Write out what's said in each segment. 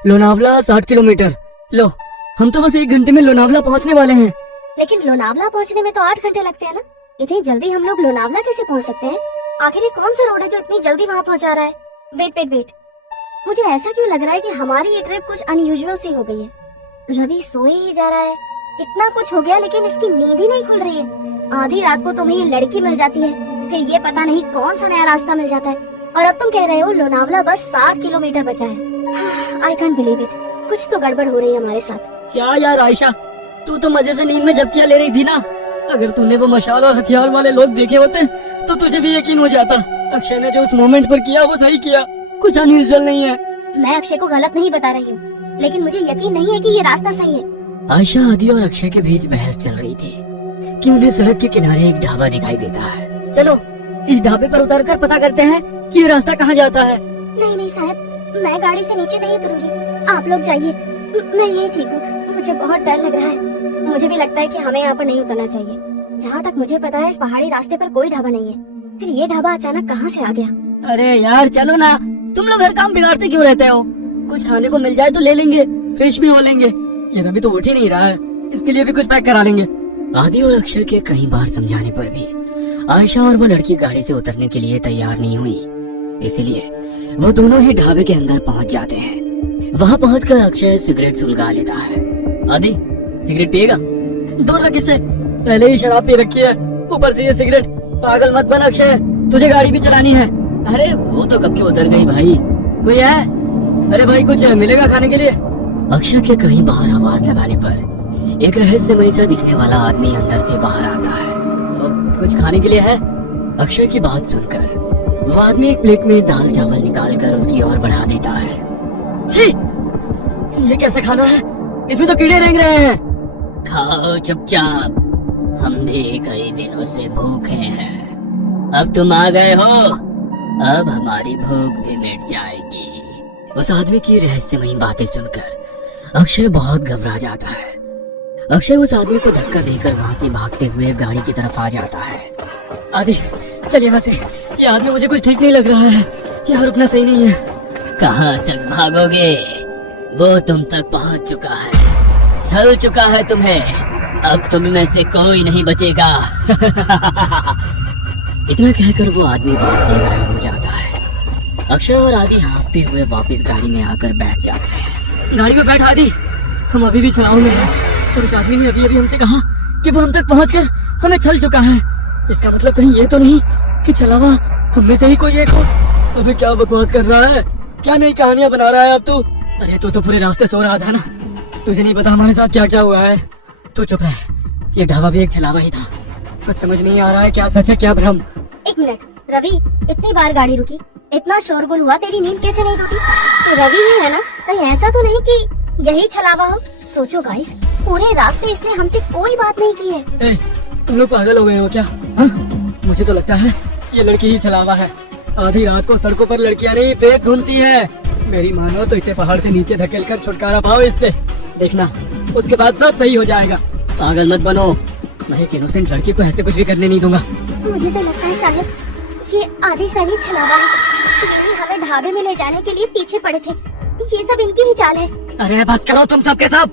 Lonavala 60 kilometre. लो, हम तो बस 1 घंटे में लोनावला पहुंचने वाले हैं। लेकिन लोनावला पहुंचने में तो 8 घंटे लगते हैं ना। इतनी जल्दी हम लोग लोनावला कैसे पहुंच सकते हैं? आखिर ये कौन सा रोड है जो इतनी जल्दी वहाँ पहुंचा रहा है? वेट, मुझे ऐसा क्यों लग रहा है कि हमारी ये ट्रिप कुछ अनयूजुअल सी हो गई है। रवि सोए ही जा रहा है, इतना कुछ हो गया लेकिन इसकी नींद ही नहीं खुल रही है। आधी रात को तुम्हें ये लड़की मिल जाती है, फिर ये पता नहीं कौन सा नया रास्ता मिल जाता है, और अब तुम कह रहे हो लोनावला बस 60 किलोमीटर बचा है। I can't believe it. कुछ तो गड़बड़ हो रही है हमारे साथ। क्या यार आयशा, तू तो मजे से नींद में झपकियां ले रही थी ना। अगर तूने वो मशाल और हथियार वाले लोग देखे होते तो तुझे भी यकीन हो जाता। अक्षय ने जो उस मोमेंट पर किया वो सही किया, कुछ अनयूजुअल नहीं है। मैं अक्षय को गलत नहीं बता रही हूँ, लेकिन मुझे यकीन नहीं है कि ये रास्ता सही है। आयशा, आदि और अक्षय के बीच बहस चल रही थी कि उन्हें सड़क के किनारे एक ढाबा दिखाई देता है। चलो इस ढाबे पर उतरकर पता करते हैं कि ये रास्ता कहाँ जाता है। नहीं साहब, मैं गाड़ी से नीचे नहीं उतरूंगी, आप लोग जाइए, मैं यही ठीक हूँ। मुझे बहुत डर लग रहा है। मुझे भी लगता है कि हमें यहाँ पर नहीं उतरना चाहिए। जहाँ तक मुझे पता है इस पहाड़ी रास्ते पर कोई ढाबा नहीं है, फिर ये ढाबा अचानक कहाँ से आ गया? अरे यार चलो ना, तुम लोग हर काम बिगाड़ते क्यों रहते हो? कुछ खाने को मिल जाए तो ले लेंगे, फ्रेश भी हो लेंगे। ये रवि तो उठ ही नहीं रहा है, इसके लिए भी कुछ पैक करा लेंगे। आदि और अक्षय के कई बार समझाने पर भी आयशा और वो लड़की गाड़ी से उतरने के लिए तैयार नहीं हुई, इसलिए वो दोनों ही ढाबे के अंदर पहुंच जाते हैं। वहां पहुंचकर अक्षय सिगरेट सुलगा लेता है। आदि, सिगरेट पिएगा? दूर रख इससे, पहले ही शराब पी रखी है, ऊपर से ये सिगरेट। पागल मत बन अक्षय, तुझे गाड़ी भी चलानी है। अरे वो तो कब की उतर गई भाई। कोई है? अरे भाई कुछ मिलेगा खाने के लिए? अक्षय के कहीं बाहर आवाज लगाने पर एक रहस्यमय सा दिखने वाला आदमी अंदर से बाहर आता है। कुछ खाने के लिए है? अक्षय की बात सुनकर वो आदमी एक प्लेट में दाल चावल निकाल कर उसकी ओर बढ़ा देता है। छी! ये कैसा खाना है? इसमें तो कीड़े रेंग रहे हैं। खाओ चुपचाप, हम भी कई दिनों से भूखे हैं। अब तुम आ गए हो, अब हमारी भूख भी मिट जाएगी। उस आदमी की रहस्यमयी बातें सुनकर अक्षय बहुत घबरा जाता है। अक्षय उस आदमी को धक्का देकर वहाँ से भागते हुए गाड़ी की तरफ आ जाता है। आदि चल यहाँ से, ये आदमी मुझे कुछ ठीक नहीं लग रहा है, यहाँ रुकना सही नहीं है। कहाँ तक भागोगे? वो तुम तक पहुँच चुका है, छल चुका है तुम्हें, अब तुम में से कोई नहीं बचेगा। इतना कहकर वो आदमी वहाँ से गायब हो जाता है। अक्षय और आदि हाँफते हुए वापस गाड़ी में आकर बैठ जाते हैं। गाड़ी में बैठ आदि, हम अभी भी चलाओ में हैं, और उस आदमी ने अभी अभी हमसे कहा कि वो हम तक पहुंचकर हमें छल चुका है। इसका मतलब कहीं ये तो नहीं कि छलावा हम में से ही कोई एक हो? अबे क्या बकवास कर रहा है? क्या नई कहानियां बना रहा है अब तू? अरे तू तो पूरे रास्ते सो रहा था ना, तुझे नहीं पता हमारे साथ क्या क्या हुआ है। तू चुप रह, ये ढाबा भी एक छलावा ही था। कुछ समझ नहीं आ रहा है क्या सच है क्या भ्रम। एक मिनट रवि, इतनी बार गाड़ी रुकी, इतना शोरगुल हुआ, तेरी नींद कैसे नहीं टूटी? तो रवि ही है ना? कहीं ऐसा तो नहीं कि यही छलावा हो? सोचो गाइस, पूरे रास्ते इसने हमसे कोई बात नहीं की है। तुम लोग पागल हो गए हो क्या? हाँ? मुझे तो लगता है ये लड़की ही छलावा है। आधी रात को सड़कों पर लड़कियां नहीं प्रेत घूमती है। मेरी मानो तो इसे पहाड़ से नीचे धकेल कर छुटकारा पाओ इससे, देखना उसके बाद सब सही हो जाएगा। पागल मत बनो, मैं एक इनोसेंट लड़की को ऐसे कुछ भी करने नहीं दूंगा। मुझे तो लगता है साहब ये आधी सारी छलावा है, यही हमें ढाबे में ले जाने के लिए पीछे पड़े थे। ये सब इनकी ही चाल है। अरे बस करो तुम सब के सब,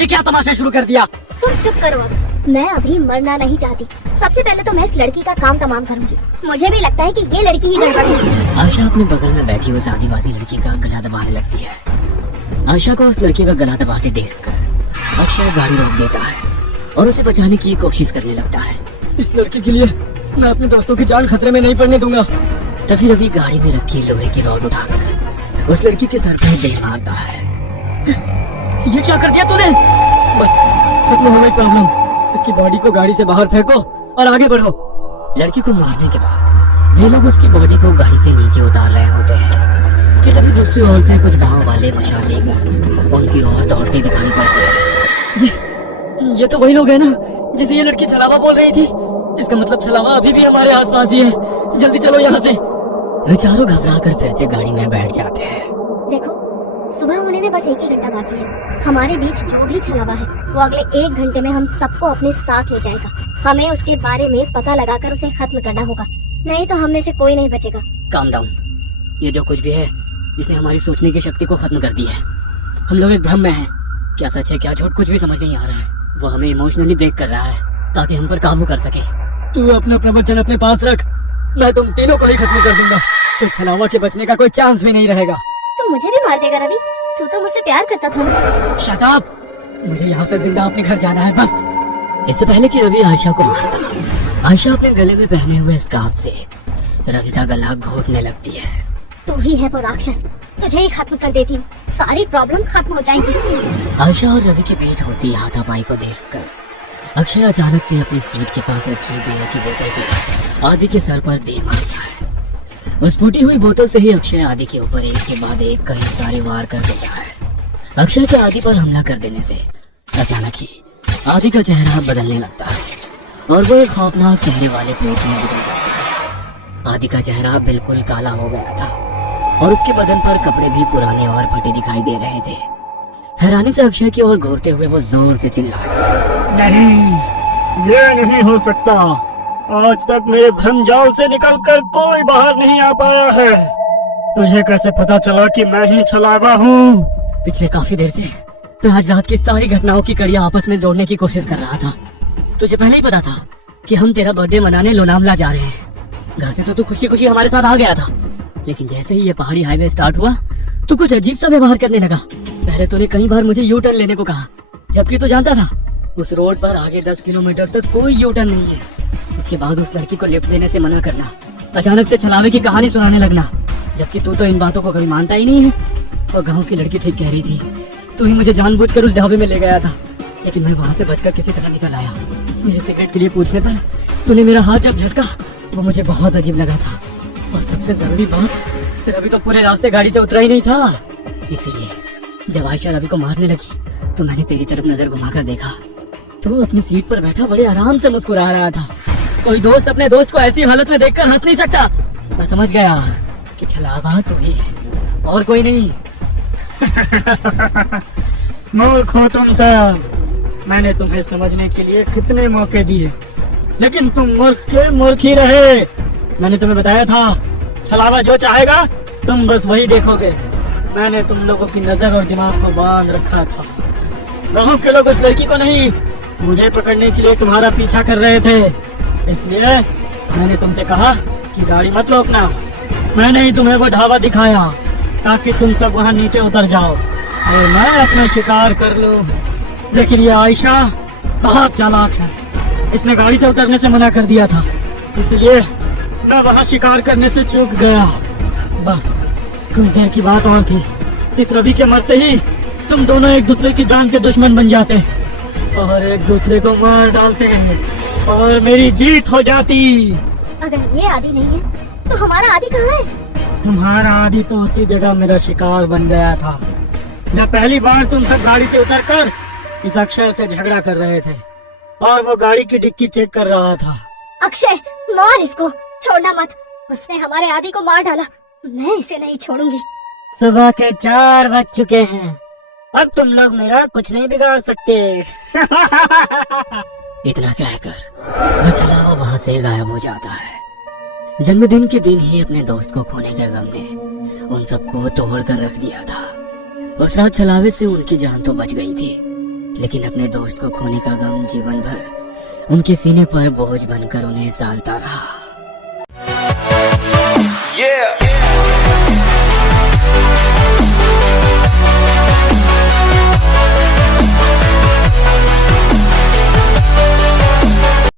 ये क्या तमाशा शुरू कर दिया? तुम चुप करो अब, मैं अभी मरना नहीं चाहती। सबसे पहले तो मैं इस लड़की का काम तमाम करूंगी। मुझे भी लगता है कि ये लड़की ही गड़बड़ है। आशा अपने बगल में बैठी उस आदिवासी लड़की का गला दबाने लगती है। आशा को उस लड़की का गला दबाते देखकर अक्षय गाड़ी रोक देता है और उसे बचाने की कोशिश करने लगता है। इस लड़की के लिए मैं अपने दोस्तों की जान खतरे में नहीं पड़ने दूंगा। तभी रवि गाड़ी में रखी लोहे की रॉड उठाकर उस लड़की के सर पर दे मारता है। ये क्या कर दिया तूने? बस खत्म हो गई प्रॉब्लम, इसकी बॉडी को गाड़ी से बाहर फेंको और आगे बढ़ो। लड़की को मारने के बाद वे लोग उसकी बॉडी को गाड़ी से नीचे उतार रहे होते हैं कि तभी दूसरी ओर से कुछ गांव वाले मशाल लेकर उनकी ओर दौड़ते दिखाई पड़ते हैं। ये तो वही लोग हैं ना जिसे ये लड़की छलावा बोल रही थी। इसका मतलब छलावा अभी भी हमारे आसपास ही है। जल्दी चलो यहाँ से। वे चारों घबरा कर फिर से गाड़ी में बैठ जाते हैं। देखो सुबह होने में बस एक ही घंटा बाकी है। हमारे बीच जो भी छलावा है वो अगले 1 घंटे में हम सबको अपने साथ ले जाएगा। हमें उसके बारे में पता लगाकर उसे खत्म करना होगा, नहीं तो हम में से कोई नहीं बचेगा। काम डाउन, ये जो कुछ भी है इसने हमारी सोचने की शक्ति को खत्म कर दी है। हम लोग एक भ्रम में हैं। क्या सच है क्या झूठ कुछ भी समझ नहीं आ रहा है। वो हमें इमोशनली ब्रेक कर रहा है ताकि हम पर काबू कर सके। तू अपना प्रवचन अपने पास रख, मैं तुम तीनों को ही खत्म कर दूंगा। तो छलावा के बचने का कोई चांस भी नहीं रहेगा। तू मुझे भी मार देगा रवि? तू तो मुझसे प्यार करता था ना। Shut up! मुझे यहाँ से जिंदा अपने घर जाना है बस। इससे पहले कि रवि आयशा को मारता, आयशा अपने गले में पहने हुए स्कार्फ से रवि का गला घोटने लगती है। तू ही है वो राक्षस, तुझे ही खत्म कर देती हूँ, सारी प्रॉब्लम खत्म हो जाएगी। आयशा और रवि के बीच होती हाथापाई को देखकर अक्षय अचानक से अपनी सीट के पास रखी बियर की बोतल को आदि के सर पर दे मारता है। उस फूटी हुई बोतल से ही अक्षय आदि के ऊपर एक के बाद एक कई सारे वार कर देता है। अक्षय के आदि पर हमला कर देने से अचानक ही आदि का चेहरा बदलने लगता है और वो एक खौफनाक चेहरे वाले प्लेट में बदल जाता है। आदि का चेहरा बिल्कुल काला हो गया था और उसके बदन पर कपड़े भी पुराने और फटे दिखाई दे रहे थे। हैरानी से अक्षय की ओर घूरते हुए वो जोर से चिल्लाया, नहीं, ये नहीं हो सकता। आज तक मेरे भ्रम जाल से निकलकर कोई बाहर नहीं आ पाया है। तुझे कैसे पता चला कि मैं ही छलावा हूँ? पिछले काफी देर से मैं आज रात की सारी घटनाओं की कड़ियां आपस में जोड़ने की कोशिश कर रहा था। तुझे पहले ही पता था कि हम तेरा बर्थडे मनाने लोनावला जा रहे हैं। घर से तो तू खुशी खुशी हमारे साथ आ गया था, लेकिन जैसे ही ये पहाड़ी हाईवे स्टार्ट हुआ तो कुछ अजीब सा व्यवहार करने लगा। पहले तूने कई बार मुझे यू टर्न लेने को कहा, जबकि तू जानता था उस रोड पर आगे 10 किलोमीटर तक कोई यू टर्न नहीं है। उसके बाद उस लड़की को लिफ्ट देने से मना करना, अचानक से छलावे की कहानी सुनाने लगना, जबकि तू तो इन बातों को कभी मानता ही नहीं है। और गाँव की लड़की ठीक कह रही थी, तू ही मुझे जानबूझकर उस ढाबे में ले गया था, लेकिन मैं वहाँ से बचकर किसी तरह निकल आया। मेरे सिगरेट के लिए पूछने पर तूने मेरा हाथ जब झटका वो मुझे बहुत अजीब लगा था। और सबसे जरूरी बात, रवि तो पूरे रास्ते गाड़ी से उतरा ही नहीं था। इसीलिए जब आयशा रवि को मारने लगी तो मैंने तेरी तरफ नजर घुमाकर देखा। तू अपनी सीट पर बैठा बड़े आराम से मुस्कुरा रहा था। कोई दोस्त अपने दोस्त को ऐसी हालत में देखकर हंस नहीं सकता। मैं समझ गया कि छलावा तू ही है और कोई नहीं। मूर्ख हो तुम सब। मैंने तुम्हें समझने के लिए कितने मौके दिए, लेकिन तुम मूर्ख के मूर्ख ही रहे। मैंने तुम्हें बताया था छलावा जो चाहेगा तुम बस वही देखोगे। मैंने तुम लोगों की नजर और दिमाग को बांध रखा था। गाँव के लोग उस लड़की को नहीं, मुझे पकड़ने के लिए तुम्हारा पीछा कर रहे थे। इसलिए मैंने तुमसे कहा कि गाड़ी मत रोकना। मैंने ही तुम्हें वो ढाबा दिखाया ताकि तुम सब वहाँ नीचे उतर जाओ और मैं अपना शिकार कर लूं। लेकिन ये आयशा बहुत चालाक है। इसने गाड़ी से उतरने से मना कर दिया था, इसलिए मैं वहाँ शिकार करने से चूक गया। बस कुछ देर की बात और थी, इस रवि के मरते ही तुम दोनों एक दूसरे की जान के दुश्मन बन जाते और एक दूसरे को मार डालते और मेरी जीत हो जाती। अगर ये आदि नहीं है तो हमारा आदि कहाँ है? तुम्हारा आदि तो उसी जगह मेरा शिकार बन गया था जब पहली बार तुम सब गाड़ी से उतरकर इस अक्षय से झगड़ा कर रहे थे और वो गाड़ी की डिक्की चेक कर रहा था। अक्षय, मार इसको, छोड़ना मत। उसने हमारे आदि को मार डाला, मैं इसे नहीं छोड़ूंगी। सुबह के 4 बज चुके हैं, अब तुम लोग मेरा कुछ नहीं बिगाड़ सकते। इतना कहकर वो छलावा वहाँ से गायब हो जाता है। जन्मदिन के दिन ही अपने दोस्त को खोने के गम ने उन सबको तोड़ कर रख दिया था। उस रात छलावे से उनकी जान तो बच गई थी, लेकिन अपने दोस्त को खोने का गम जीवन भर उनके सीने पर बोझ बनकर उन्हें सालता रहा। Yeah.